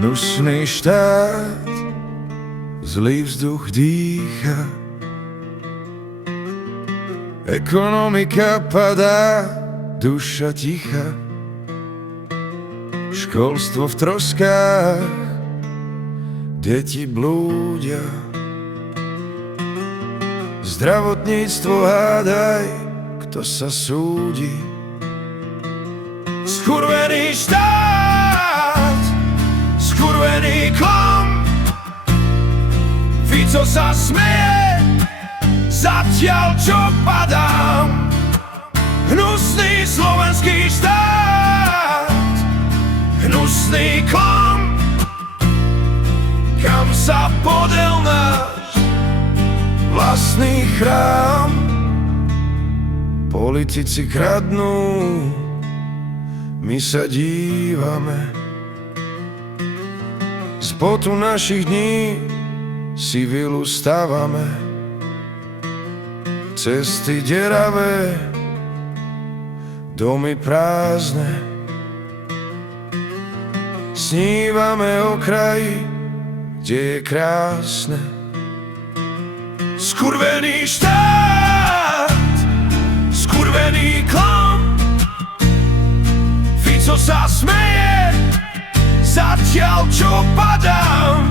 Hnusný štát, zlý vzduch dýcha, ekonomika padá, duša ticha, školstvo v troskách, deti blúdia, zdravotníctvo hádaj, kto sa súdi. Skurvený štát, skurvený klam, Fico sa smeje, zatiaľ čo padám. Hnusný slovenský štát, hnusný klam, kam sa podel náš vlastný chrám. Politici kradnú, my sa dívame, z potu našich dní si vilu stávame. Cesty deravé, domy prázdne, snívame o kraji, kde je krásne. Skurvený štát, skurvený klam, Fico sa smeje, zatiaľ čo padám.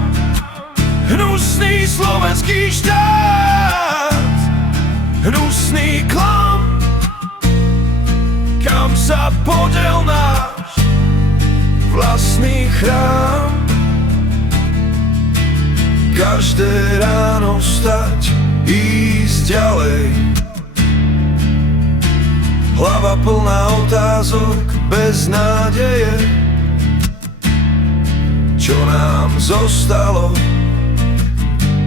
Hnusný slovenský štát, hnusný klam, kam sa podel náš vlastný chrám. Každé ráno vstať, ísť ďalej, hlava plná otázok bez nádeje. Čo nám zostalo,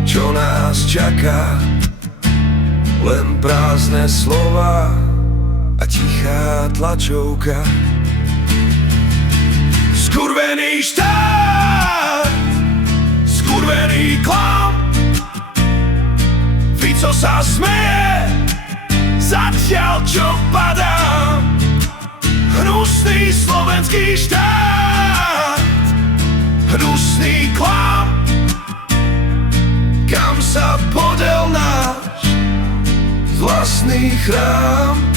čo nás čaká? Len prázdne slova a tichá tlačovka. Skurvený štát, skurvený klam, Fico sa smeje, zatiaľ čo padám. Hnusný slovenský štát, hnusný klam, kam sa podel náš vlastný chrám.